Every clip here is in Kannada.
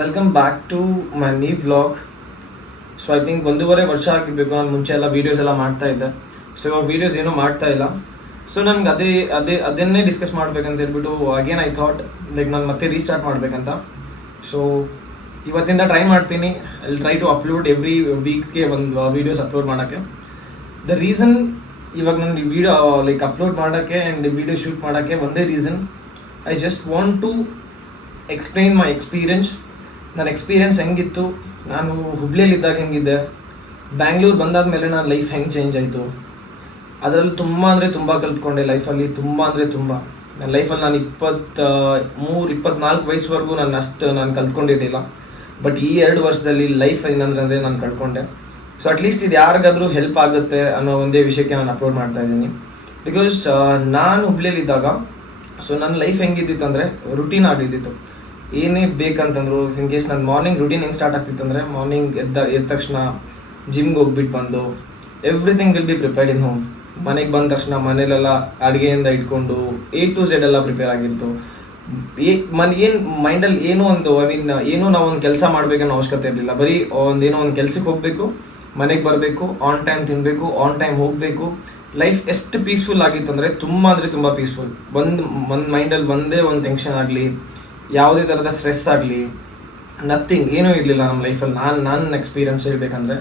Welcome back to my new vlog. So I think 1.5 ವರ್ಷ ಆಗಿರಬೇಕು. ನಾನು ಮುಂಚೆ ಎಲ್ಲ ವೀಡಿಯೋಸ್ ಎಲ್ಲ ಮಾಡ್ತಾ ಇದ್ದೆ. ಸೊ ಇವಾಗ ವೀಡಿಯೋಸ್ ಏನೂ ಮಾಡ್ತಾ ಇಲ್ಲ. ಸೊ ನನಗೆ ಅದನ್ನೇ ಡಿಸ್ಕಸ್ ಮಾಡ್ಬೇಕಂತ ಹೇಳ್ಬಿಟ್ಟು ಅಗೇನ್ ಐ ಥಾಟ್ ಲೈಕ್ ನಾನು ಮತ್ತೆ ರೀಸ್ಟಾರ್ಟ್ ಮಾಡಬೇಕಂತ. ಸೊ ಇವತ್ತಿಂದ ಟ್ರೈ ಮಾಡ್ತೀನಿ. I try to upload every ವೀಕ್ಗೆ ಒಂದು ವೀಡಿಯೋಸ್ ಅಪ್ಲೋಡ್ ಮಾಡೋಕ್ಕೆ. ದ ರೀಸನ್ ಇವಾಗ ನಾನು ವೀಡಿಯೋ ಲೈಕ್ ಅಪ್ಲೋಡ್ ಮಾಡೋಕ್ಕೆ ಆ್ಯಂಡ್ ವೀಡಿಯೋ ಶೂಟ್ ಮಾಡೋಕ್ಕೆ ಒಂದೇ reason, I just want to explain my experience. ನನ್ನ ಎಕ್ಸ್ಪೀರಿಯನ್ಸ್ ಹೆಂಗಿತ್ತು, ನಾನು ಹುಬ್ಳಿಯಲ್ಲಿದ್ದಾಗ ಹೆಂಗಿದ್ದೆ, ಬ್ಯಾಂಗ್ಳೂರು ಬಂದಾದಮೇಲೆ ನನ್ನ ಲೈಫ್ ಹೆಂಗೆ ಚೇಂಜ್ ಆಯಿತು, ಅದರಲ್ಲಿ ತುಂಬ ಕಲ್ತ್ಕೊಂಡೆ ಲೈಫಲ್ಲಿ. ತುಂಬ ನನ್ನ ಲೈಫಲ್ಲಿ ನಾನು 23-24 ವಯಸ್ಸುವರೆಗೂ ನಾನು ಕಲ್ತ್ಕೊಂಡಿರಲಿಲ್ಲ. ಬಟ್ ಈ 2 ವರ್ಷದಲ್ಲಿ ಲೈಫ್ ಏನಂದ್ರೆ ನಾನು ಕಳ್ಕೊಂಡೆ. ಸೊ ಅಟ್ಲೀಸ್ಟ್ ಇದು ಯಾರಿಗಾದರೂ ಹೆಲ್ಪ್ ಆಗುತ್ತೆ ಅನ್ನೋ ಒಂದೇ ವಿಷಯಕ್ಕೆ ನಾನು ಅಪ್ಲೋಡ್ ಮಾಡ್ತಾ ಇದ್ದೀನಿ. ಬಿಕಾಸ್ ನಾನು ಹುಬ್ಳಿಯಲ್ಲಿದ್ದಾಗ ಸೊ ನನ್ನ ಲೈಫ್ ಹೆಂಗಿದ್ದಿತ್ತು ಅಂದರೆ ರುಟೀನ್ ಆಗಿದ್ದಿತ್ತು. ಏನೇ ಬೇಕಂತಂದ್ರು, ಇನ್ ಕೇಸ್ ನನ್ನ ಮಾರ್ನಿಂಗ್ ರುಟೀನ್ ಹೆಂಗೆ ಸ್ಟಾರ್ಟ್ ಆಗ್ತಿತ್ತು ಅಂದರೆ, ಮಾರ್ನಿಂಗ್ ಎದ್ದ ತಕ್ಷಣ ಜಿಮ್ಗೆ ಹೋಗ್ಬಿಟ್ಟು ಬಂದು everything will be prepared in home. ಮನೆಗೆ ಬಂದ ತಕ್ಷಣ ಮನೇಲೆಲ್ಲ ಅಡುಗೆಯಿಂದ ಇಟ್ಕೊಂಡು A to Z ಎಲ್ಲ ಪ್ರಿಪೇರ್ ಆಗಿತ್ತು. ಏನು ಮೈಂಡಲ್ಲಿ ಏನೋ ಒಂದು ಏನೋ ನಾವು ಒಂದು ಕೆಲಸ ಮಾಡಬೇಕನ್ನೋ ಅವಶ್ಯಕತೆ ಇರಲಿಲ್ಲ. ಬರೀ ಏನೋ ಒಂದು ಕೆಲಸಕ್ಕೆ ಹೋಗಬೇಕು, ಮನೆಗೆ ಬರಬೇಕು, ಆನ್ ಟೈಮ್ ತಿನ್ನಬೇಕು, ಆನ್ ಟೈಮ್ ಹೋಗಬೇಕು. ಲೈಫ್ ಎಷ್ಟು ಪೀಸ್ಫುಲ್ ಆಗಿತ್ತು ಅಂದರೆ ತುಂಬ ಪೀಸ್ಫುಲ್. ಒಂದು ಮೈಂಡಲ್ಲಿ ಒಂದೇ ಒಂದು ಟೆನ್ಷನ್ ಆಗಲಿ, ಯಾವುದೇ ಥರದ ಸ್ಟ್ರೆಸ್ ಆಗಲಿ, ನಥಿಂಗ್, ಏನೂ ಇರಲಿಲ್ಲ ನಮ್ಮ ಲೈಫಲ್ಲಿ. ನನ್ನ ಎಕ್ಸ್ಪೀರಿಯನ್ಸ್ ಹೇಳ್ಬೇಕಂದ್ರೆ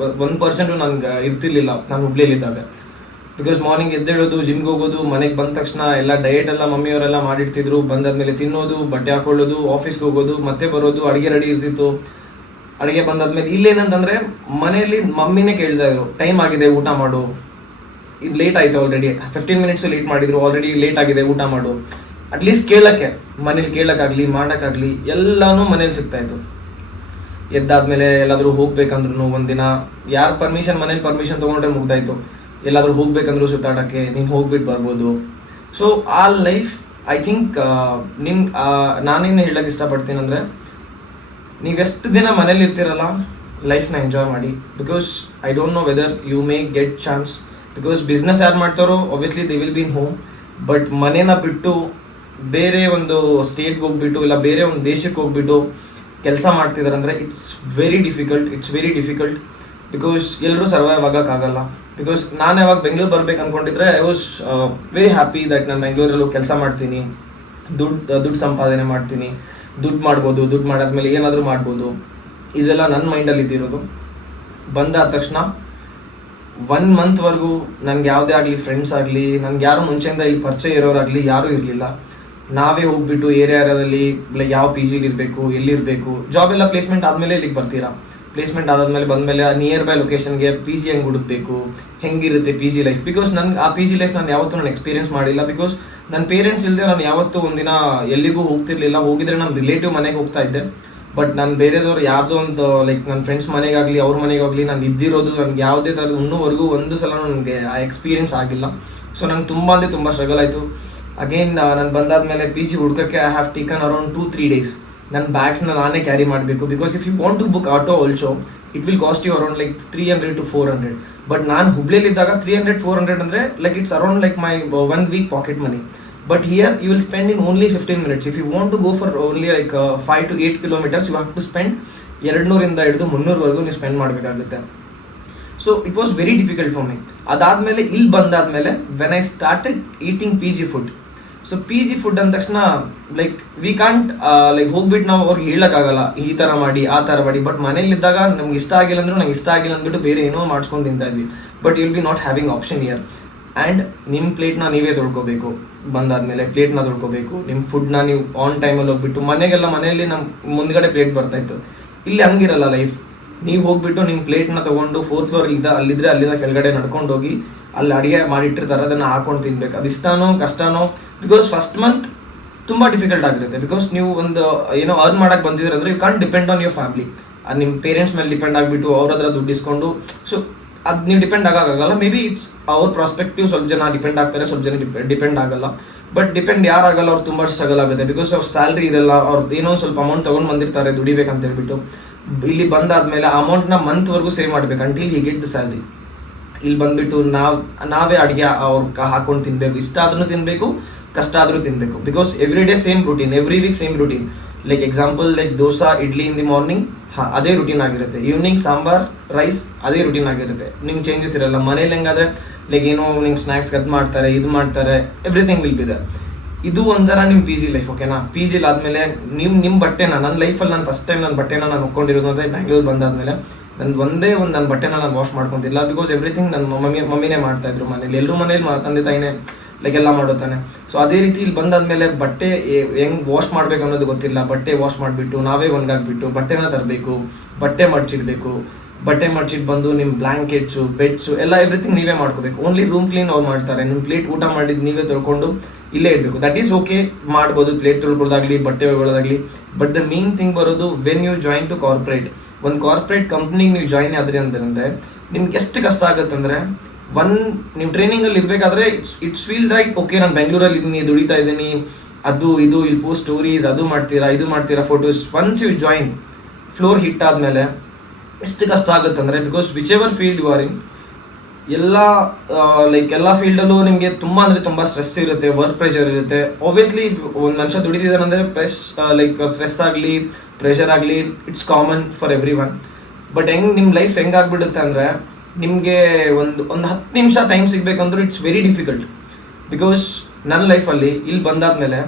1% ನನಗೆ ಇರ್ತಿರ್ಲಿಲ್ಲ ನಾನು ಹುಬ್ಳಿಯಲ್ಲಿದ್ದಾಗ. ಬಿಕಾಸ್ ಮಾರ್ನಿಂಗ್ ಎದ್ದೇಳೋದು, ಜಿಮ್ಗೆ ಹೋಗೋದು, ಮನೆಗೆ ಬಂದ ತಕ್ಷಣ ಎಲ್ಲ ಡಯಟ್ ಎಲ್ಲ ಮಮ್ಮಿಯವರೆಲ್ಲ ಮಾಡಿರ್ತಿದ್ರು. ಬಂದಾದ್ಮೇಲೆ ತಿನ್ನೋದು, ಬಟ್ಟೆ ಹಾಕೊಳ್ಳೋದು, ಆಫೀಸ್ಗೆ ಹೋಗೋದು, ಮತ್ತೆ ಬರೋದು, ಅಡುಗೆ ರೆಡಿ ಇರ್ತಿತ್ತು. ಅಡುಗೆ ಬಂದಾದ್ಮೇಲೆ ಇಲ್ಲೇನಂತಂದರೆ ಮನೆಯಲ್ಲಿ ಮಮ್ಮಿನೇ ಕೇಳ್ತಾ ಇದ್ರು, ಟೈಮ್ ಆಗಿದೆ ಊಟ ಮಾಡು, ಇದು ಲೇಟ್ ಆಯಿತು, ಆಲ್ರೆಡಿ 15 ಮಿನಿಟ್ಸ್ ಲೇಟ್ ಮಾಡಿದ್ರು, ಆಲ್ರೆಡಿ ಲೇಟ್ ಆಗಿದೆ ಊಟ ಮಾಡು. ಅಟ್ಲೀಸ್ಟ್ ಕೇಳೋಕ್ಕೆ, ಮನೇಲಿ ಕೇಳೋಕ್ಕಾಗಲಿ ಮಾಡೋಕ್ಕಾಗಲಿ ಎಲ್ಲನೂ ಮನೇಲಿ ಸಿಗ್ತಾಯಿತ್ತು. ಎದ್ದಾದ್ಮೇಲೆ ಎಲ್ಲಾದರೂ ಹೋಗ್ಬೇಕಂದ್ರೂ ಒಂದಿನ ಯಾರ ಮನೇಲಿ ಪರ್ಮಿಷನ್ ತೊಗೊಂಡ್ರೆ ಮುಗ್ದಾಯಿತು. ಎಲ್ಲಾದರೂ ಹೋಗ್ಬೇಕಂದ್ರೂ ಸುತ್ತಾಡೋಕ್ಕೆ ನೀನು ಹೋಗ್ಬಿಟ್ಟು ಬರ್ಬೋದು. ಸೊ ಆ ಲೈಫ್ ಐ ಥಿಂಕ್ ನಾನೇನು ಹೇಳೋಕ್ಕೆ ಇಷ್ಟಪಡ್ತೀನಿ ಅಂದರೆ, ನೀವೆಷ್ಟು ದಿನ ಮನೇಲಿ ಇರ್ತೀರಲ್ಲ, ಲೈಫ್ನ ಎಂಜಾಯ್ ಮಾಡಿ. Because I don't know whether you may get chance. Because business ಯಾರು ಮಾಡ್ತಾರೋ obviously they will be in home. But ಮನೇನ ಬಿಟ್ಟು ಬೇರೆ ಒಂದು ಸ್ಟೇಟ್ಗೆ ಹೋಗ್ಬಿಟ್ಟು ಇಲ್ಲ ಬೇರೆ ಒಂದು ದೇಶಕ್ಕೆ ಹೋಗ್ಬಿಟ್ಟು ಕೆಲಸ ಮಾಡ್ತಿದ್ದಾರೆ ಅಂದರೆ ಇಟ್ಸ್ ವೆರಿ ಡಿಫಿಕಲ್ಟ್. ಬಿಕಾಸ್ ಎಲ್ಲರೂ ಸರ್ವೈವ್ ಆಗೋಕ್ಕಾಗಲ್ಲ. ಬಿಕಾಸ್ ನಾನು ಯಾವಾಗ ಬೆಂಗಳೂರು ಬರ್ಬೇಕು ಅಂದ್ಕೊಂಡಿದ್ರೆ I was very happy that ನಾನು ಬೆಂಗಳೂರಲ್ಲೂ ಕೆಲಸ ಮಾಡ್ತೀನಿ, ದುಡ್ಡು ಸಂಪಾದನೆ ಮಾಡ್ತೀನಿ, ದುಡ್ಡು ಮಾಡ್ಬೋದು, ದುಡ್ಡು ಮಾಡಾದ್ಮೇಲೆ ಏನಾದರೂ ಮಾಡ್ಬೋದು. ಇದೆಲ್ಲ ನನ್ನ ಮೈಂಡಲ್ಲಿ ಇದ್ದಿರೋದು. ಬಂದಾದ ತಕ್ಷಣ 1 ಮಂತ್ವರೆಗೂ ನನಗೆ ಯಾವುದೇ ಆಗಲಿ ಫ್ರೆಂಡ್ಸ್ ಆಗಲಿ, ನನಗೆ ಯಾರು ಮುಂಚೆಯಿಂದ ಇಲ್ಲಿ ಪರಿಚಯ ಇರೋರಾಗಲಿ ಯಾರೂ ಇರಲಿಲ್ಲ. ನಾವೇ ಹೋಗ್ಬಿಟ್ಟು ಏರಿಯಾದಲ್ಲಿ ಯಾವ ಪಿ ಜಿಲಿ ಇರಬೇಕು, ಎಲ್ಲಿರಬೇಕು, ಜಾಬ್ ಎಲ್ಲ ಪ್ಲೇಸ್ಮೆಂಟ್ ಆದಮೇಲೆ ಇಲ್ಲಿಗೆ ಬರ್ತೀರಾ. ಪ್ಲೇಸ್ಮೆಂಟ್ ಆದಮೇಲೆ ಬಂದಮೇಲೆ ನಿಯರ್ ಬೈ ಲೊಕೇಶನ್ಗೆ ಪಿ ಜಿ ಹೆಂಗೆ ಹುಡುಕಬೇಕು, ಹೆಂಗಿರುತ್ತೆ ಪಿ ಜಿ ಲೈಫ್. ಬಿಕಾಸ್ ನನಗೆ ಆ ಪಿ ಜಿ ಲೈಫ್ ನಾನು ಯಾವತ್ತೂ ನಾನು ಎಕ್ಸ್ಪೀರಿಯನ್ಸ್ ಮಾಡಿಲ್ಲ. ಬಿಕಾಸ್ ನನ್ನ ಪೇರೆಂಟ್ಸ್ ಇಲ್ಲದೆ ನಾನು ಯಾವತ್ತೂ ಒಂದಿನ ಎಲ್ಲಿಗೂ ಹೋಗ್ತಿರ್ಲಿಲ್ಲ. ಹೋಗಿದ್ರೆ ನಮ್ಮ ರಿಲೇಟಿವ್ ಮನೆಗೆ ಹೋಗ್ತಾ ಇದ್ದೆ. ಬಟ್ ನಾನು ಬೇರೆದವ್ರು ಯಾವುದೋ ಒಂದು ಲೈಕ್ ನನ್ನ ಫ್ರೆಂಡ್ಸ್ ಮನೆಗಾಗಲಿ ಅವ್ರ ಮನೆಗಾಗಲಿ ನಾನು ಇದ್ದಿರೋದು ನನಗೆ ಯಾವುದೇ ಥರದ ಇನ್ನೂವರೆಗೂ ಒಂದು ಸಲ ನನಗೆ ಆ ಎಕ್ಸ್ಪೀರಿಯನ್ಸ್ ಆಗಿಲ್ಲ. ಸೊ ನಂಗೆ ತುಂಬ ಸ್ಟ್ರಗಲ್ ಆಯಿತು. ಅಗೇನ್ ನಾನು ಬಂದಾದ್ಮೇಲೆ ಪಿ ಜಿ ಹುಡ್ಕೋಕ್ಕೆ I have taken around 2-3 days. ನನ್ನ ಬ್ಯಾಗ್ಸ್ನ ನಾನೇ ಕ್ಯಾರಿ ಮಾಡಬೇಕು. Because if you want to book auto also it will cost you around like 300-400. But ನಾನು ಹುಬ್ಳಿಯಲ್ಲಿದ್ದಾಗ 300-400 ಅಂದರೆ like it's around like my 1 week pocket money. But here you will spend in only 15 minutes. If you want to go for only like 5 to 8 kilometers, you have to spend 200 ಇಂದ ಹಿಡಿದು 300ವರೆಗೂ ನೀವು ಸ್ಪೆಂಡ್ ಮಾಡಬೇಕಾಗುತ್ತೆ. So it was very difficult for me. ಅದಾದಮೇಲೆ ಇಲ್ಲಿ ಬಂದಾದಮೇಲೆ when I started eating P G food. So P G food ಅಂದ ತಕ್ಷಣ ಲೈಕ್ ವಿ ಕಾಂಟ್ ಲೈಕ್ ಹೋಗ್ಬಿಟ್ಟು ನಾವು ಅವ್ರಿಗೆ ಹೇಳೋಕ್ಕಾಗಲ್ಲ ಈ ಥರ ಮಾಡಿ ಆ ಥರ ಮಾಡಿ. ಬಟ್ ಮನೇಲಿದ್ದಾಗ ನಮ್ಗೆ ಇಷ್ಟ ಆಗಿಲ್ಲ ಅಂದರೂ ನಂಗೆ ಇಷ್ಟ ಆಗಿಲ್ಲ ಅಂದ್ಬಿಟ್ಟು ಬೇರೆ ಏನೋ ಮಾಡ್ಸ್ಕೊಂಡು ತಿಂತಾ ಇದ್ವಿ. But you will be not having option here. And ನಿಮ್ಮ ಪ್ಲೇಟ್ನ ನೀವೇ ತೊಳ್ಕೊಬೇಕು. ಬಂದಾದಮೇಲೆ ಪ್ಲೇಟ್ನ ತೊಳ್ಕೊಬೇಕು. ನಿಮ್ಮ ಫುಡ್ನ ನೀವು ಆನ್ ಟೈಮಲ್ಲಿ ಹೋಗ್ಬಿಟ್ಟು ಮನೆಯಲ್ಲಿ ನಮ್ಮ ಮುಂದ್ಗಡೆ ಪ್ಲೇಟ್ ಬರ್ತಾಯಿತ್ತು. ಇಲ್ಲಿ ಹಂಗಿರಲ್ಲ ಲೈಫ್. ನೀವು ಹೋಗ್ಬಿಟ್ಟು ನಿಮ್ಮ ಪ್ಲೇಟ್ನ ತೊಗೊಂಡು 4th floor ಅಲ್ಲಿದ್ದರೆ ಅಲ್ಲಿಂದ ಕೆಳಗಡೆ ನಡ್ಕೊಂಡು ಹೋಗಿ ಅಲ್ಲಿ ಅಡುಗೆ ಮಾಡಿಟ್ಟಿರ್ತಾರೆ, ಅದನ್ನು ಹಾಕೊಂಡು ತಿನ್ಬೇಕು. ಅದು ಇಷ್ಟನೋ ಕಷ್ಟನೋ. ಬಿಕಾಸ್ ಫಸ್ಟ್ ಮಂತ್ ತುಂಬ ಡಿಫಿಕಲ್ಟ್ ಆಗಿರುತ್ತೆ. ಬಿಕಾಸ್ ನೀವು ಒಂದು ಏನೋ ಅರ್ನ್ ಮಾಡೋಕ್ಕೆ ಬಂದಿದ್ರೆ ಅಂದರೆ you can't depend on your family. ನಿಮ್ಮ ಪೇರೆಂಟ್ಸ್ ಮೇಲೆ ಡಿಪೆಂಡ್ ಆಗಿಬಿಟ್ಟು ಅವ್ರ ಹತ್ರ ದುಡ್ಡು ಇಸ್ಕೊಂಡು ಸೊ ಅದು ನೀವು ಡಿಪೆಂಡ್ ಆಗೋಕ್ಕಾಗಲ್ಲ. ಮೇ ಬಿ ಇಟ್ಸ್ ಅವ್ರ ಪ್ರಾಸ್ಪೆಕ್ಟಿವ್. ಸ್ವಲ್ಪ ಜನ ಡಿಪೆಂಡ್ ಆಗ್ತಾರೆ, ಸ್ವಲ್ಪ ಜನ ಡಿಪೆಂಡ್ ಆಗಲ್ಲ. ಬಟ್ ಡಿಪೆಂಡ್ ಯಾರಾಗಲ್ಲ ಅವ್ರು ತುಂಬ ಸ್ಟ್ರಗಲ್ ಆಗುತ್ತೆ. ಬಿಕಾಸ್ ಅವ್ರ ಸ್ಯಾಲ್ರಿ ಇರಲ್ಲ, ಅವ್ರು ಏನೋ ಸ್ವಲ್ಪ ಅಮೌಂಟ್ ತೊಗೊಂಡು ಬಂದಿರ್ತಾರೆ ದುಡಿಬೇಕಂತ ಹೇಳ್ಬಿಟ್ಟು. ಇಲ್ಲಿ ಬಂದಾದ್ಮೇಲೆ ಆ ಅಮೌಂಟ್ನ ಮಂತ್ವರೆಗೂ ಸೇವ್ ಮಾಡಬೇಕು until he get the salary. ಇಲ್ಲಿ ಬಂದುಬಿಟ್ಟು ನಾವೇ ಅಡುಗೆ ಅವ್ರು ಹಾಕೊಂಡು ತಿನ್ನಬೇಕು. ಇಷ್ಟ ಆದ್ರೂ ತಿನ್ನಬೇಕು, ಕಷ್ಟ ಆದರೂ ತಿನ್ನಬೇಕು. Because every day same routine, every week same routine. Like example like dosa idli in the morning ಅದೇ ರುಟೀನ್ ಆಗಿರುತ್ತೆ, ಈವ್ನಿಂಗ್ ಸಾಂಬಾರ್ ರೈಸ್ ಅದೇ ರುಟೀನ್ ಆಗಿರುತ್ತೆ, ನಿಮ್ಗೆ ಚೇಂಜಸ್ ಇರಲ್ಲ. ಮನೇಲಿ ಹೆಂಗಾದ್ರೆ ಲೈಕ್ ಏನೋ ನಿಮ್ಗೆ ಸ್ನ್ಯಾಕ್ಸ್ ಅದು ಮಾಡ್ತಾರೆ ಇದು ಮಾಡ್ತಾರೆ, ಎವ್ರಿಥಿಂಗ್ ವಿಲ್ ಬಿ ದರ್. ಇದು ಒಂಥರ ನಿಮ್ಮ ಪಿ ಜಿ ಲೈಫ್, ಓಕೆನಾ. ಪಿ ಜಿಲಿ ಆದಮೇಲೆ ನಿಮ್ಮ ಬಟ್ಟೆನ, ನನ್ನ ಲೈಫಲ್ಲಿ ನಾನು ಫಸ್ಟ್ ಟೈಮ್ ನನ್ನ ಬಟ್ಟೆನ ನಾನು ಹೊಕ್ಕೊಂಡಿರೋದು ಅಂದರೆ ಬ್ಯಾಂಗ್ಳೂರ್ ಬಂದಾದ್ಮೇಲೆ ನನ್ನ ಬಟ್ಟೆನ ನಾನು ವಾಶ್ ಮಾಡ್ಕೊತಿಲ್ಲ. ಬಿಕಾಸ್ ಎವ್ರಿಥಿಂಗ್ ನನ್ನ ಮಮ್ಮಿನೇ ಮಾಡ್ತಾಯಿದ್ರು ಮನೇಲಿ, ಎಲ್ಲರೂ ಮನೇಲಿ ತಂದೆ ತಾಯಿನೇ ಲೈಕ್ ಎಲ್ಲ ಮಾಡುತ್ತಾನೆ. ಸೊ ಅದೇ ರೀತಿ ಇಲ್ಲಿ ಬಂದಾದ್ಮೇಲೆ ಬಟ್ಟೆ ಹೆಂಗೆ ವಾಶ್ ಮಾಡಬೇಕು ಅನ್ನೋದು ಗೊತ್ತಿಲ್ಲ. ಬಟ್ಟೆ ವಾಶ್ ಮಾಡಿಬಿಟ್ಟು ನಾವೇ ಒಣಗಾಕ್ಬಿಟ್ಟು ಬಟ್ಟೆನ ತರಬೇಕು, ಬಟ್ಟೆ ಮಡ್ಚಿಡ್ಬೇಕು, ಬಟ್ಟೆ ಮಡ್ಚಿಟ್ಟು ಬಂದು ನಿಮ್ಮ ಬ್ಲ್ಯಾಂಕೆಟ್ಸು ಬೆಡ್ಸು ಎಲ್ಲ ಎವ್ರಿಥಿಂಗ್ ನೀವೇ ಮಾಡ್ಕೋಬೇಕು. ಓನ್ಲಿ ರೂಮ್ ಕ್ಲೀನ್ ಅವ್ರು ಮಾಡ್ತಾರೆ, ನಿಮ್ಮ ಪ್ಲೇಟ್ ಊಟ ಮಾಡಿದ್ದು ನೀವೇ ತೊಳ್ಕೊಂಡು ಇಲ್ಲೇ ಇಡಬೇಕು. ದಟ್ ಈಸ್ ಓಕೆ, ಮಾಡ್ಬೋದು, ಪ್ಲೇಟ್ ತೊಳ್ಕೊಳ್ಳೋದಾಗಲಿ ಬಟ್ಟೆ ಒಳ್ಗೊಳೋದಾಗಲಿ. ಬಟ್ ದ ಮೇನ್ ಥಿಂಗ್ ಬರೋದು when you join to corporate, ಒಂದು ಕಾರ್ಪೊರೇಟ್ ಕಂಪ್ನಿಗೆ ನೀವು ಜಾಯಿನ್ ಆದ್ರಿ ಅಂತಂದರೆ ನಿಮ್ಗೆ ಎಷ್ಟು ಕಷ್ಟ ಆಗುತ್ತೆ ಅಂದರೆ, ನೀವು ಟ್ರೈನಿಂಗಲ್ಲಿ ಇರಬೇಕಾದ್ರೆ ಇಟ್ಸ್ ಫೀಲ್ ಲೈಕ್ ಓಕೆ ನಾನು ಬೆಂಗಳೂರಲ್ಲಿ ಇದ್ದೀನಿ, ದುಡಿತಾ ಇದ್ದೀನಿ, ಅದು ಇದು ಇಲ್ಲಿ ಪೋಸ್ಟ್ ಸ್ಟೋರೀಸ್ ಅದು ಮಾಡ್ತೀರಾ photos. Once you join floor hit ಆದಮೇಲೆ ಎಷ್ಟು ಕಷ್ಟ ಆಗುತ್ತೆ ಅಂದರೆ, because whichever field you are in, ಎಲ್ಲ ಫೀಲ್ಡಲ್ಲೂ ನಿಮಗೆ ತುಂಬ ಸ್ಟ್ರೆಸ್ ಇರುತ್ತೆ, ವರ್ಕ್ ಪ್ರೆಷರ್ ಇರುತ್ತೆ. ಆಬ್ವಿಯಸ್ಲಿ ಒಂದು ಮನುಷ್ಯ ದುಡಿತಿದ್ದಾನೆ ಅಂದರೆ ಸ್ಟ್ರೆಸ್ ಆಗಲಿ ಪ್ರೆಷರ್ ಆಗಲಿ it's common for everyone. But ನಿಮ್ಮ ಲೈಫ್ ಹೆಂಗಾಗ್ಬಿಡುತ್ತೆ ಅಂದರೆ, ನಿಮಗೆ ಒಂದು 10 ನಿಮಿಷ ಟೈಮ್ ಸಿಗಬೇಕಂದ್ರೂ ಇಟ್ಸ್ ವೆರಿ ಡಿಫಿಕಲ್ಟ್. ಬಿಕಾಸ್ ನನ್ನ ಲೈಫಲ್ಲಿ ಇಲ್ಲಿ ಬಂದಾದ್ಮೇಲೆ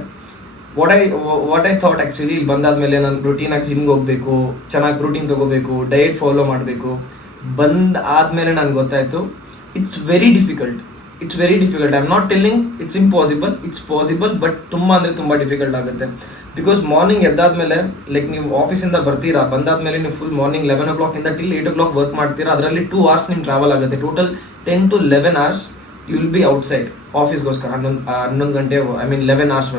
ವಾಟ್ ಐ ಥಾಟ್ ಆ್ಯಕ್ಚುಲಿ, ಇಲ್ಲಿ ಬಂದಾದ್ಮೇಲೆ ನಾನು ರುಟೀನಾಗಿ ಜಿಮ್ಗೆ ಹೋಗಬೇಕು, ಚೆನ್ನಾಗಿ ಪ್ರೋಟೀನ್ ತೊಗೋಬೇಕು, ಡಯಟ್ ಫಾಲೋ ಮಾಡಬೇಕು. ಆದಮೇಲೆ ನನಗೆ ಗೊತ್ತಾಯಿತು it's very difficult. I am not telling it's impossible, it's possible, but ತುಂಬ ಡಿಫಿಕಲ್ಟ್ ಆಗುತ್ತೆ. ಬಿಕಾಸ್ ಮಾರ್ನಿಂಗ್ ಎದ್ದಾದ್ಮೇಲೆ ಲೈಕ್ ನೀವು ಆಫೀಸಿಂದ ಬರ್ತೀರಾ, ಬಂದಾದ್ಮೇಲೆ ನೀವು full morning 11 o'clock till 8 o'clock work ಮಾಡ್ತೀರಾ. ಅದರಲ್ಲಿ 2 hours ನಿಮ್ಮ ಟ್ರಾವೆಲ್ ಆಗುತ್ತೆ. Total 10 to 11 hours you will be outside ಆಫೀಸ್ಗೋಸ್ಕರ. 11 ಗಂಟೆ 11 hours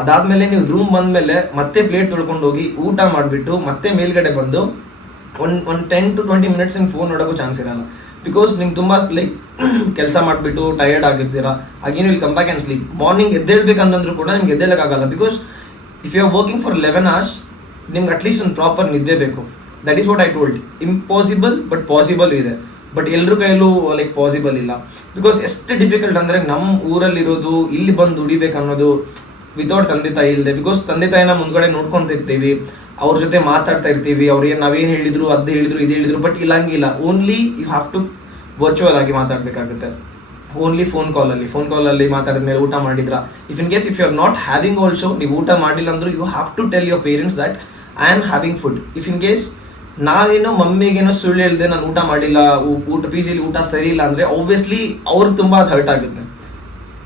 ಅದಾದಮೇಲೆ ನೀವು ರೂಮ್ ಬಂದಮೇಲೆ ಮತ್ತೆ ಪ್ಲೇಟ್ ತೊಳ್ಕೊಂಡು ಹೋಗಿ ಊಟ ಮಾಡಿಬಿಟ್ಟು ಮತ್ತೆ ಮೇಲ್ಗಡೆ ಬಂದು ಒಂದು 10 to 20 minutes ಫೋನ್ ನೋಡೋಕ್ಕೂ ಚಾನ್ಸ್ ಇರಲ್ಲ. ಬಿಕಾಸ್ ನಿಮ್ಗೆ ತುಂಬ ಲೈಕ್ ಕೆಲಸ ಮಾಡಿಬಿಟ್ಟು ಟಯರ್ಡ್ ಆಗಿರ್ತೀರಾ. Again will come back and sleep. Morning ಎದ್ದೇಳ್ಬೇಕಂತಂದ್ರೂ ಕೂಡ ನಿಮ್ಗೆ ಎದ್ದೇಳಕ್ಕಾಗಲ್ಲ. Because if you are working for 11 hours ನಿಮ್ಗೆ ಅಟ್ಲೀಸ್ಟ್ ಒಂದು ಪ್ರಾಪರ್ ನಿದ್ದೆ ಬೇಕು. That is what I told. Impossible but possible ಇದೆ, ಬಟ್ ಎಲ್ಲರ ಕೈಯಲ್ಲೂ ಲೈಕ್ ಪಾಸಿಬಲ್ ಇಲ್ಲ. ಬಿಕಾಸ್ ಎಷ್ಟು ಡಿಫಿಕಲ್ಟ್ ಅಂದರೆ, ನಮ್ಮ ಊರಲ್ಲಿರೋದು ಇಲ್ಲಿ ಬಂದು ದುಡಿಬೇಕು ಅನ್ನೋದು ವಿತೌಟ್ ತಂದೆ ತಾಯಿ ಇಲ್ಲದೆ. ಬಿಕಾಸ್ ತಂದೆ ತಾಯಿನ ಮುಂದ್ಗಡೆ ನೋಡ್ಕೊತಿರ್ತೀವಿ, ಅವ್ರ ಜೊತೆ ಮಾತಾಡ್ತಾ ಇರ್ತೀವಿ, ನಾವೇನು ಹೇಳಿದ್ರು ಅದು ಹೇಳಿದ್ರು ಇದು ಹೇಳಿದ್ರು. ಬಟ್ ಇಲ್ಲ ಹಂಗಿಲ್ಲ, only you have to virtual ಆಗಿ ಮಾತಾಡಬೇಕಾಗುತ್ತೆ. ಓನ್ಲಿ ಫೋನ್ ಕಾಲಲ್ಲಿ ಮಾತಾಡಿದ್ಮೇಲೆ ಊಟ ಮಾಡಿದ್ರಾ, if in case if you are not having also, ನೀವು ಊಟ ಮಾಡಿಲ್ಲ ಅಂದರೂ you have to tell your parents that I am having food. If in case ನಾವೇನೋ ಮಮ್ಮಿಗೇನೋ ಸುಳ್ಳು ಹೇಳಿದೆ ನಾನು ಊಟ ಮಾಡಿಲ್ಲ, ಪಿ ಜಿಲಿ ಊಟ ಸರಿ ಇಲ್ಲ ಅಂದರೆ ಆಬ್ವಿಯಸ್ಲಿ ಅವ್ರಿಗೆ ತುಂಬ ಅದು ಹರ್ಟ್ ಆಗುತ್ತೆ.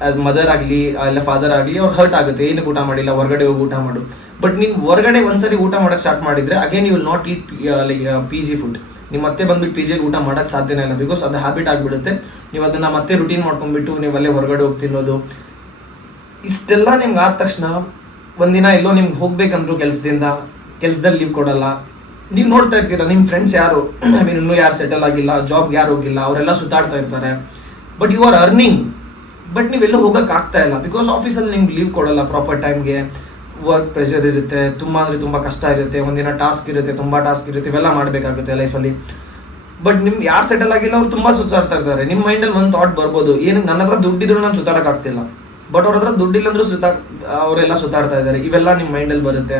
ಆಸ್ ಮದರ್ ಆಗಲಿ ಇಲ್ಲ ಫಾದರ್ ಆಗಲಿ ಅವ್ರು ಹರ್ಟ್ ಆಗುತ್ತೆ, ಏನಕ್ಕೆ ಊಟ ಮಾಡಿಲ್ಲ, ಹೊರಗಡೆ ಹೋಗಿ ಊಟ ಮಾಡು. ಬಟ್ ನೀವು ಹೊರಗಡೆ ಒಂದ್ಸರಿ ಊಟ ಮಾಡೋಕ್ಕೆ ಸ್ಟಾರ್ಟ್ ಮಾಡಿದರೆ again you will not eat like P G food. ನೀವು ಮತ್ತೆ ಬಂದುಬಿಟ್ಟು ಪಿ ಜಿಲಿ ಊಟ ಮಾಡೋಕ್ಕೆ ಸಾಧ್ಯನೇ ಇಲ್ಲ. ಬಿಕಾಸ್ ಅದು ಹ್ಯಾಬಿಟ್ ಆಗಿಬಿಡುತ್ತೆ. ನೀವು ಅದನ್ನು ಮತ್ತೆ ರುಟೀನ್ ಮಾಡ್ಕೊಂಡ್ಬಿಟ್ಟು ನೀವು ಅಲ್ಲೇ ಹೊರಗಡೆ ಹೋಗಿ ತಿನ್ನೋದು. ಇಷ್ಟೆಲ್ಲ ನಿಮ್ಗೆ ಆದ ತಕ್ಷಣ ಒಂದಿನ ಎಲ್ಲೋ ನಿಮ್ಗೆ ಹೋಗ್ಬೇಕಂದ್ರು ಕೆಲಸದಲ್ಲಿ ಲೀವ್ ಕೊಡಲ್ಲ. ನೀವು ನೋಡ್ತಾ ಇರ್ತೀರ ನಿಮ್ಮ ಫ್ರೆಂಡ್ಸ್ ಯಾರು ಇನ್ನೂ ಯಾರು ಸೆಟಲ್ ಆಗಿಲ್ಲ, ಜಾಬ್ಗೆ ಯಾರು ಹೋಗಿಲ್ಲ, ಅವರೆಲ್ಲ ಸುತ್ತಾಡ್ತಾ ಇರ್ತಾರೆ. But you are earning, but ನೀವೆಲ್ಲೂ ಹೋಗೋಕೆ ಆಗ್ತಾ ಇಲ್ಲ. ಬಿಕಾಸ್ ಆಫೀಸಲ್ಲಿ ನಿಮ್ಗೆ ಲೀವ್ ಕೊಡಲ್ಲ ಪ್ರಾಪರ್ ಟೈಮ್ಗೆ. ವರ್ಕ್ ಪ್ರೆಷರ್ ಇರುತ್ತೆ, ತುಂಬ ಕಷ್ಟ ಇರುತ್ತೆ. ಒಂದಿನ ಟಾಸ್ಕ್ ಇರುತ್ತೆ, ತುಂಬ ಟಾಸ್ಕ್ ಇರುತ್ತೆ, ಇವೆಲ್ಲ ಮಾಡಬೇಕಾಗುತ್ತೆ ಲೈಫಲ್ಲಿ. ಬಟ್ ನಿಮ್ಗೆ ಯಾರು ಸೆಟಲ್ ಆಗಿಲ್ಲ ಅವ್ರು ತುಂಬ ಸುತ್ತಾಡ್ತಾ ಇರ್ತಾರೆ. ನಿಮ್ಮ ಮೈಂಡಲ್ಲಿ ಒಂದು ಥಾಟ್ ಬರ್ಬೋದು, ಏನು ನನ್ನ ಹತ್ರ ದುಡ್ಡಿದ್ರು ನಾನು ಸುತ್ತಾಡೋಕ್ಕಾಗ್ತಿಲ್ಲ, ಬಟ್ ಅವ್ರ ಹತ್ರ ದುಡ್ಡಿಲ್ಲಂದ್ರೂ ಅವರೆಲ್ಲ ಸುತ್ತಾಡ್ತಾ ಇದ್ದಾರೆ. ಇವೆಲ್ಲ ನಿಮ್ಮ ಮೈಂಡಲ್ಲಿ ಬರುತ್ತೆ.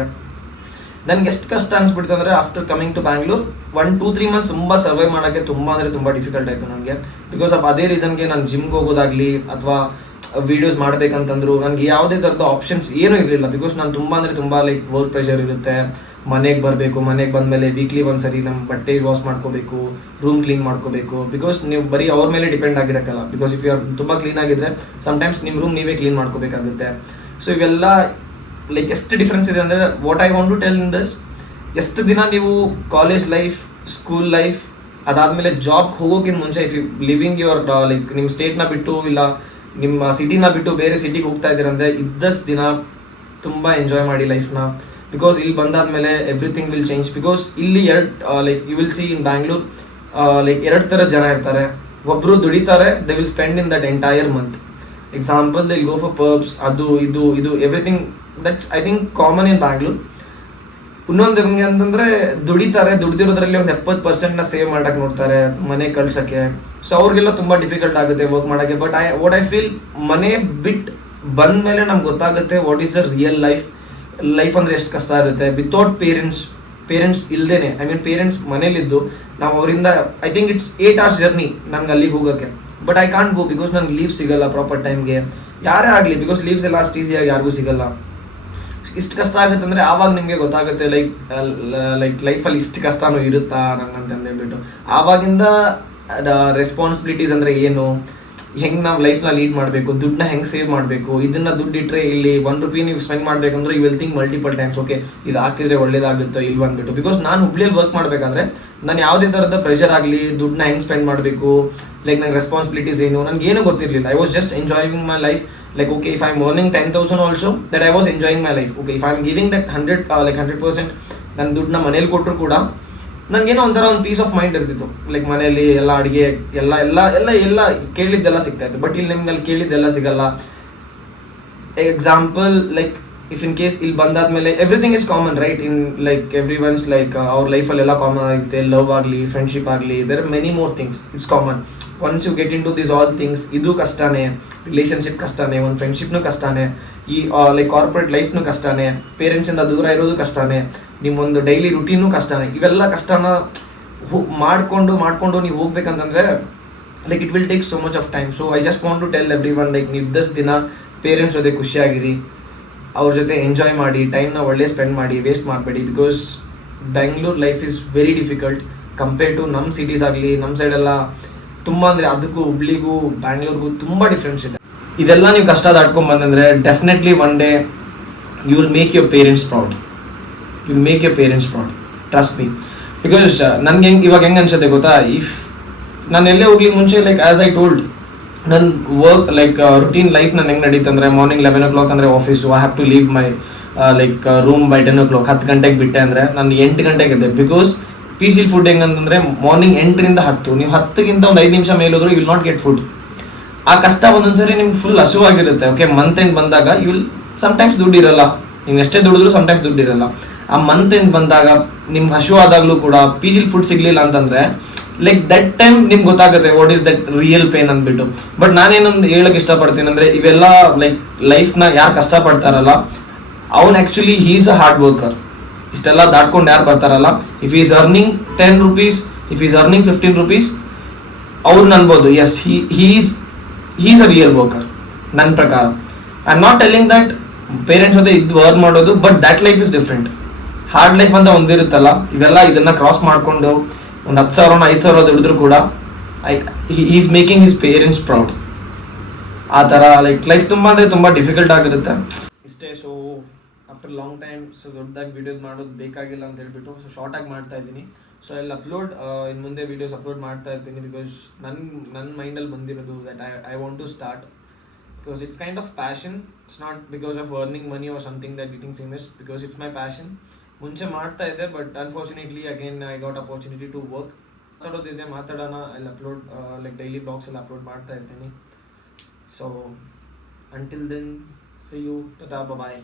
ನನಗೆ ಎಷ್ಟು ಕಷ್ಟ ಅನಿಸ್ಬಿಡ್ತು ಅಂದರೆ, after coming to Bangalore 1-2-3 months ತುಂಬ ಸರ್ವೈವ್ ಮಾಡೋಕ್ಕೆ ತುಂಬ ಡಿಫಿಕಲ್ಟ್ ಆಯಿತು ನನಗೆ. ಬಿಕಾಸ್ ಅದೇ ರೀಸನ್ಗೆ ನಾನು ಜಿಮ್ಗೆ ಹೋಗೋದಾಗಲಿ ಅಥವಾ ವೀಡಿಯೋಸ್ ಮಾಡಬೇಕಂತಂದ್ರು ನನಗೆ ಯಾವುದೇ ಥರದ ಆಪ್ಷನ್ಸ್ ಏನೂ ಇರಲಿಲ್ಲ. ಬಿಕಾಸ್ ನಾನು ತುಂಬ ಲೈಕ್ ವರ್ಕ್ ಪ್ರೆಷರ್ ಇರುತ್ತೆ. ಮನೆಗೆ ಬರಬೇಕು, ಮನೆಗೆ ಬಂದಮೇಲೆ ವೀಕ್ಲಿ ಒಂದ್ಸರಿ ನಮ್ಮ ಬಟ್ಟೆ ವಾಶ್ ಮಾಡ್ಕೋಬೇಕು, ರೂಮ್ ಕ್ಲೀನ್ ಮಾಡ್ಕೋಬೇಕು. ಬಿಕಾಸ್ ನೀವು ಬರೀ ಅವ್ರ ಮೇಲೆ ಡಿಪೆಂಡ್ ಆಗಿರೋಕ್ಕಲ್ಲ. ಬಿಕಾಸ್ ಇಫ್ ಯು ಆರ್ ತುಂಬ ಕ್ಲೀನ್ ಆಗಿದ್ರೆ ಸಮ್ಟೈಮ್ಸ್ ನಿಮ್ಮ ರೂಮ್ ನೀವೇ ಕ್ಲೀನ್ ಮಾಡ್ಕೋಬೇಕಾಗುತ್ತೆ. ಸೊ ಇವೆಲ್ಲ ಲೈಕ್ ಎಷ್ಟು ಡಿಫ್ರೆನ್ಸ್ ಇದೆ ಅಂದರೆ, what I want to tell in this, ಎಷ್ಟು ದಿನ ನೀವು ಕಾಲೇಜ್ ಲೈಫ್, ಸ್ಕೂಲ್ ಲೈಫ್ ಅದಾದಮೇಲೆ ಜಾಬ್ಗೆ ಹೋಗೋಕ್ಕಿಂತ ಮುಂಚೆ if you living your like ನಿಮ್ಮ ಸ್ಟೇಟ್ನ ಬಿಟ್ಟು ಇಲ್ಲ ನಿಮ್ಮ ಸಿಟಿನ ಬಿಟ್ಟು ಬೇರೆ ಸಿಟಿಗೆ ಹೋಗ್ತಾ ಇದ್ದೀರಂದರೆ ಇದ್ದಷ್ಟು ದಿನ ತುಂಬ ಎಂಜಾಯ್ ಮಾಡಿ ಲೈಫ್ನ. ಬಿಕಾಸ್ ಇಲ್ಲಿ ಬಂದಾದಮೇಲೆ ಎವ್ರಿಥಿಂಗ್ ವಿಲ್ ಚೇಂಜ್. ಬಿಕಾಸ್ ಇಲ್ಲಿ like you will see in Bangalore like 2 ಥರ ಜನ ಇರ್ತಾರೆ. ಒಬ್ಬರು ದುಡಿತಾರೆ, they will spend in that entire month. Example they will go for pubs, ಅದು ಇದು everything. That's I think common in Bangalore. ಇನ್ನೊಂದು ಹೆಂಗೆ ಅಂತಂದರೆ, ದುಡ್ದಿರೋದ್ರಲ್ಲಿ ಒಂದು 70% ಸೇವ್ ಮಾಡೋಕ್ಕೆ ನೋಡ್ತಾರೆ ಮನೆ ಕಳ್ಸೋಕ್ಕೆ. ಸೊ ಅವ್ರಿಗೆಲ್ಲ ತುಂಬ ಡಿಫಿಕಲ್ಟ್ ಆಗುತ್ತೆ ವರ್ಕ್ ಮಾಡೋಕ್ಕೆ. ಬಟ್ ವಾಟ್ ಐ ಫೀಲ್, ಮನೆ ಬಿಟ್ಟು ಬಂದ ಮೇಲೆ ನಮ್ಗೆ ಗೊತ್ತಾಗುತ್ತೆ what is a real life. Life ಅಂದರೆ ಎಷ್ಟು ಕಷ್ಟ ಇರುತ್ತೆ ವಿತೌಟ್ ಪೇರೆಂಟ್ಸ್ ಇಲ್ಲದೇನೆ. ಐ ಮೀನ್ ಪೇರೆಂಟ್ಸ್ ಮನೇಲಿದ್ದು ನಾವು ಅವರಿಂದ I think it's 8 hours journey ನನಗೆ ಅಲ್ಲಿಗೆ ಹೋಗೋಕ್ಕೆ. But I can't go because ನನಗೆ ಲೀವ್ ಸಿಗಲ್ಲ ಪ್ರಾಪರ್ ಟೈಮ್ಗೆ, ಯಾರೇ ಆಗಲಿ, ಬಿಕಾಸ್ ಲೀವ್ಸ್ ಎಲ್ಲ ಅಷ್ಟು ಈಸಿಯಾಗಿ ಯಾರಿಗೂ ಸಿಗಲ್ಲ. ಇಷ್ಟು ಕಷ್ಟ ಆಗುತ್ತೆ ಅಂದರೆ ಆವಾಗ ನಿಮಗೆ ಗೊತ್ತಾಗುತ್ತೆ ಲೈಕ್ ಲೈಫಲ್ಲಿ ಇಷ್ಟು ಕಷ್ಟನೂ ಇರುತ್ತಾ ನಂಗಂತಂದೇಳ್ಬಿಟ್ಟು. ಆವಾಗಿಂದ ರೆಸ್ಪಾನ್ಸಿಬಿಲಿಟೀಸ್ ಅಂದರೆ ಏನು, ಹೆಂಗೆ ನಾವು ಲೈಫ್ನ ಲೀಡ್ ಮಾಡಬೇಕು, ದುಡ್ಡನ್ನ ಹೆಂಗೆ ಸೇವ್ ಮಾಡಬೇಕು, ಇದನ್ನು ದುಡ್ಡು ಇಟ್ಟರೆ ಇಲ್ಲಿ ₹1 ನೀವು ಸ್ಪೆಂಡ್ ಮಾಡಬೇಕಂದ್ರೆ you will think multiple times, okay ಇದು ಹಾಕಿದ್ರೆ ಒಳ್ಳೇದಾಗುತ್ತೋ ಇಲ್ವ ಅಂದ್ಬಿಟ್ಟು. ಬಿಕಾಸ್ ನಾನು ಹುಬ್ಳಿಯಲ್ಲಿ ವರ್ಕ್ ಮಾಡಬೇಕಾದ್ರೆ ನಾನು ಯಾವುದೇ ಥರದ ಪ್ರೆಷರ್ ಆಗಲಿ, ದುಡ್ಡನ್ನ ಹೆಂಗೆ ಸ್ಪೆಂಡ್ ಮಾಡಬೇಕು, ಲೈಕ್ ನಂಗೆ ರೆಸ್ಪಾನ್ಸಿಬಿಲಿಟೀಸ್ ಏನು ನನಗೇನು ಗೊತ್ತಿರಲಿಲ್ಲ. I was just enjoying my life. Like okay, if I'm earning 10,000 also, that I was enjoying my life. Okay, if I'm giving that 100% ನನ್ನ ದುಡ್ಡನ್ನ ಮನೇಲಿ ಕೊಟ್ಟರು ಕೂಡ ನನಗೇನೋ ಒಂಥರ ಒಂದು ಪೀಸ್ ಆಫ್ ಮೈಂಡ್ ಇರ್ತಿತ್ತು. ಲೈಕ್ ಮನೇಲಿ ಎಲ್ಲ ಅಡುಗೆ ಎಲ್ಲ ಕೇಳಿದ್ದೆಲ್ಲ ಸಿಗ್ತಾಯಿತ್ತು. ಬಟ್ ಇಲ್ಲಿ ನಿಮ್ಗೆ ಅಲ್ಲಿ ಕೇಳಿದ್ದೆಲ್ಲ ಸಿಗಲ್ಲ. Example like if in case ಇಲ್ಲಿ ಬಂದಾದ್ಮೇಲೆ everything is common right, in like everyone's like ಅವ್ರ ಲೈಫಲ್ಲೆಲ್ಲ ಕಾಮನ್ ಆಗುತ್ತೆ. ಲವ್ ಆಗಲಿ, ಫ್ರೆಂಡ್ಶಿಪ್ ಆಗಲಿ, there are many more things, it's common. Once you get into this all things, ಇದು ಕಷ್ಟನೇ, ರಿಲೇಷನ್ಶಿಪ್ ಕಷ್ಟನೇ, ಒಂದು ಫ್ರೆಂಡ್ಶಿಪ್ನೂ ಕಷ್ಟನೇ, ಈ ಲೈಕ್ ಕಾರ್ಪೊರೇಟ್ ಲೈಫ್ನೂ ಕಷ್ಟನೇ, ಪೇರೆಂಟ್ಸಿಂದ ದೂರ ಇರೋದು ಕಷ್ಟನೇ, ನಿಮ್ಮೊಂದು ಡೈಲಿ ರುಟೀನು ಕಷ್ಟನೇ. ಇವೆಲ್ಲ ಕಷ್ಟನ ಮಾಡಿಕೊಂಡು ನೀವು ಹೋಗ್ಬೇಕಂತಂದರೆ like it will take so much of time. So I just want to tell everyone, like ನೀವು ಇದ್ದಷ್ಟು ದಿನ ಪೇರೆಂಟ್ಸ್ ಜೊತೆ ಖುಷಿಯಾಗಿರಿ, ಅವ್ರ ಜೊತೆ ಎಂಜಾಯ್ ಮಾಡಿ, ಟೈಮ್ನ ಒಳ್ಳೆ ಸ್ಪೆಂಡ್ ಮಾಡಿ, ವೇಸ್ಟ್ ಮಾಡಬೇಡಿ. Because Bangalore life is very difficult compare to ನಮ್ಮ ಸಿಟೀಸ್ ಆಗಲಿ. ನಮ್ಮ ಸೈಡೆಲ್ಲ ತುಂಬ ಅಂದರೆ ಅದಕ್ಕೂ ಹುಬ್ಳಿಗೂ ಬ್ಯಾಂಗ್ಳೂರ್ಗೂ ತುಂಬ ಡಿಫ್ರೆನ್ಸ್ ಇದೆ. ಇದೆಲ್ಲ ನೀವು ಕಷ್ಟ ದಾಟ್ಕೊಂಡು ಬಂದಂದರೆ definitely one day you will make your parents proud. Trust me. Because ನನಗೆ ಇವಾಗ ಹೆಂಗೆ ಅನ್ಸುತ್ತೆ ಗೊತ್ತಾ, ಇಫ್ ನಾನು ಎಲ್ಲೇ ಹೋಗ್ಲಿ ಮುಂಚೆ ಲೈಕ್ ಆ್ಯಸ್ ಐ ಟೋಲ್ಡ್, ನನ್ನ ವರ್ಕ್ ಲೈಕ್ ರುಟೀನ್ ಲೈಫ್ ನಾನು ಹೆಂಗೆ ನಡೀತಂದರೆ ಮಾರ್ನಿಂಗ್ 11 o'clock ಅಂದರೆ office, I have to leave my like room by 10 o'clock. 10 ಗಂಟೆಗೆ ಬಿಟ್ಟೆ ಅಂದರೆ ನಾನು 8 ಗಂಟೆಗೆ ಇದ್ದೆ. ಬಿಕಾಸ್ ಪಿ ಸಿ ಫುಡ್ ಹೆಂಗಂತಂದರೆ ಮಾರ್ನಿಂಗ್ 8ರಿಂದ 10, ನೀವು 10ಗಿಂತ ಒಂದು 5 ನಿಮಿಷ ಮೇಲೆ ಹೋದ್ರು you will not get food. ಆ ಕಷ್ಟ ಒಂದೊಂದು ಸರಿ ನಿಮ್ಗೆ ಫುಲ್ ಹಸುವಾಗಿರುತ್ತೆ. ಓಕೆ, ಮಂತ್ ಎಂಡ್ ಬಂದಾಗ ಯು ವಿಲ್ ಸಮ್ಟೈಮ್ಸ್ ದುಡ್ಡು ಇರಲ್ಲ, ನೀವು ಎಷ್ಟೇ ದುಡಿದ್ರು ಸಮ್ಟೈಮ್ಸ್ ದುಡ್ಡು ಇರಲ್ಲ. ಆ ಮಂತ್ ಎಂಡ್ ಬಂದಾಗ ನಿಮ್ಗೆ ಹಸು ಆದಾಗಲೂ ಕೂಡ ಪಿ ಜಿಲಿ ಫುಡ್ ಸಿಗಲಿಲ್ಲ ಅಂತಂದರೆ ಲೈಕ್ ದಟ್ ಟೈಮ್ ನಿಮ್ಗೆ ಗೊತ್ತಾಗುತ್ತೆ what is that real pain ಅಂದ್ಬಿಟ್ಟು. ಬಟ್ ನಾನೇನೊಂದು ಹೇಳಕ್ಕೆ ಇಷ್ಟಪಡ್ತೀನಿ ಅಂದರೆ, ಇವೆಲ್ಲ ಲೈಕ್ ಲೈಫ್ನ ಯಾರು ಕಷ್ಟಪಡ್ತಾರಲ್ಲ ಅವ್ನು actually he is a hard worker. ಇಷ್ಟೆಲ್ಲ ದಾಟ್ಕೊಂಡು ಯಾರು ಬರ್ತಾರಲ್ಲ, if is earning 10 rupees, if is earning 15 rupees, ಅವ್ರನ್ನ ಅನ್ಬೋದು as he is a real worker. ನನ್ನ ಪ್ರಕಾರ I am not telling that parents ಜೊತೆ ಇದ್ದು ವರ್ಕ್ ಮಾಡೋದು, but that life is different. Hard life ಅಂತ ಒಂದಿರುತ್ತಲ್ಲ, ಇದನ್ನ ಕ್ರಾಸ್ ಮಾಡಿಕೊಂಡು ಒಂದು 10,000 5,000 ದುಡಿದ್ರು ಕೂಡ is making his parents proud. ಆ ಥರ ಲೈಕ್ ಲೈಫ್ ತುಂಬ ಅಂದರೆ ತುಂಬ ಡಿಫಿಕಲ್ಟ್ ಆಗಿರುತ್ತೆ ಇಷ್ಟೇ. So after long time so ದೊಡ್ಡದಾಗಿ ವೀಡಿಯೋಸ್ ಮಾಡೋದು ಬೇಕಾಗಿಲ್ಲ ಅಂತ ಹೇಳ್ಬಿಟ್ಟು ಸೊ ಶಾರ್ಟಾಗಿ ಮಾಡ್ತಾ ಇದ್ದೀನಿ. ಸೊ ಅಲ್ಲಿ ಅಪ್ಲೋಡ್ ಇನ್ನು ಮುಂದೆ ವೀಡಿಯೋಸ್ ಅಪ್ಲೋಡ್ ಮಾಡ್ತಾ ಇರ್ತೀನಿ. ಬಿಕಾಸ್ ನನ್ನ ಮೈಂಡಲ್ಲಿ ಬಂದಿರೋದು that I want to start, because it's kind of passion. It's not because of earning money or something that getting famous, because it's my passion. ಮುಂಚೆ ಮಾಡ್ತಾ ಇದ್ದೆ, but unfortunately again I got opportunity to work. ಮಾತಾಡೋಣ, ಅಲ್ಲಿ ಅಪ್ಲೋಡ್ ಲೈಕ್ ಡೈಲಿ ಬ್ಲಾಗ್ಸ್ ಎಲ್ಲ ಅಪ್ಲೋಡ್ ಮಾಡ್ತಾ ಇರ್ತೀನಿ. So until then see you, tata, bye.